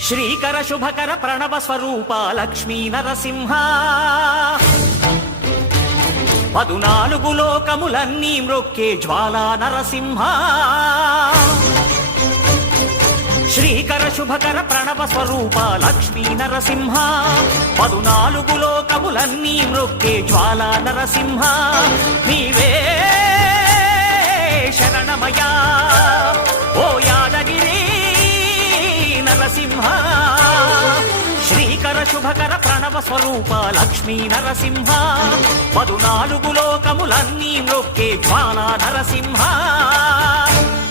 శ్రీకర శుభకర ప్రణవ స్వరూప లక్ష్మీ నరసింహ 14 లోకములన్నీ మ్రొక్కే జ్వాలా నరసింహ శ్రీకర శుభకర ప్రణవ స్వరూప లక్ష్మీ నరసింహ 14 లోకములన్నీ మ్రొక్కే జ్వాలా నరసింహ నీవే శరణమయా ఓ యాదగిరి నరసింహ శ్రీకర శుభకర ప్రణవ స్వరూప లక్ష్మీ నరసింహ 14 లోకములన్నీ మ్రొక్కే జ్వాలా నరసింహ